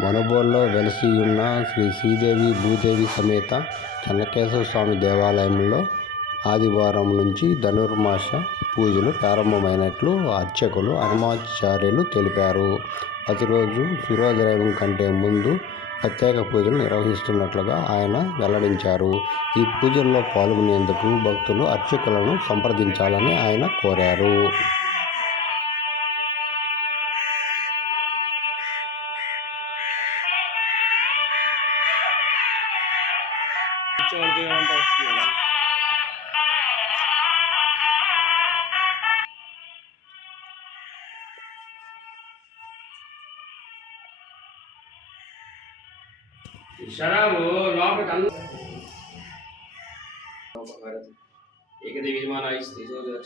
మనుబోలులో వెలసి ఉన్న శ్రీ శ్రీదేవి భూదేవి సమేత చెన్నకేశవ స్వామి దేవాలయంలో ఆదివారం నుంచి ధనుర్మాస పూజలు ప్రారంభమైనట్లు అర్చకులు హనుమాచార్యులు తెలిపారు. ప్రతిరోజు సూర్యోదయం కంటే ముందు ప్రత్యేక పూజలు నిర్వహిస్తున్నట్లుగా ఆయన వెల్లడించారు. ఈ పూజల్లో పాల్గొనేందుకు భక్తులు అర్చకులను సంప్రదించాలని ఆయన కోరారు. शराबु लोपल एकदेवी यजमानाय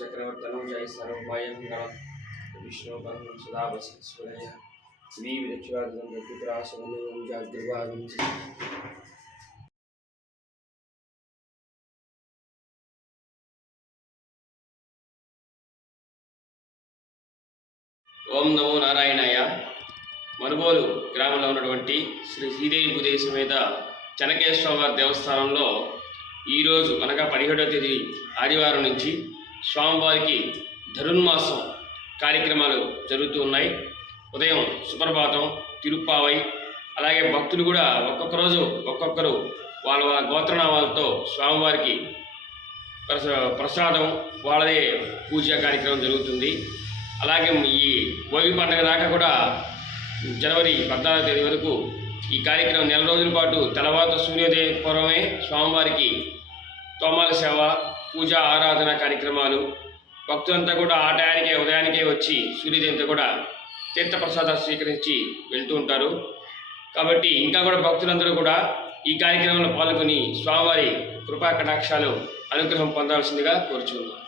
चक्रवर्तनौ जय सर्वोपायं विष्णु सदा वसुलय श्री विरक्षवादं पुत्रासवनं जागृवादं ओम नमो नारायणाय మనుబోలు గ్రామంలో ఉన్నటువంటి శ్రీ శ్రీదేవి భూదేవి సమేత చెన్నకేశవ స్వామివారి దేవస్థానంలో ఈరోజు అనగా 17వ తేదీ ఆదివారం నుంచి స్వామివారికి ధనుర్మాసం కార్యక్రమాలు జరుగుతూ ఉన్నాయి. ఉదయం సుప్రభాతం, తిరుప్పావై, అలాగే భక్తులు కూడా ఒక్కొక్క రోజు ఒక్కొక్కరు వాళ్ళ గోత్రనామాలతో స్వామివారికి ప్రసాదం వాళ్ళదే పూజా కార్యక్రమం జరుగుతుంది. అలాగే ఈ భోగి పండుగ దాకా కూడా జనవరి 14వ తేదీ వరకు ఈ కార్యక్రమం నెల రోజుల పాటు తెల్లవారు సూర్యోదయం పూర్వమే స్వామివారికి తోమాల సేవ, పూజ, ఆరాధన కార్యక్రమాలు, భక్తులంతా కూడా ఆ టయానికే ఉదయానికే వచ్చి సూర్యోదయంతో కూడా తీర్థప్రసాదాలు స్వీకరించి వెళ్తూ ఉంటారు. కాబట్టి ఇంకా కూడా భక్తులందరూ కూడా ఈ కార్యక్రమంలో పాల్గొని స్వామివారి కృపా కటాక్షాలు అనుగ్రహం పొందాల్సిందిగా కోరుచున్నాం.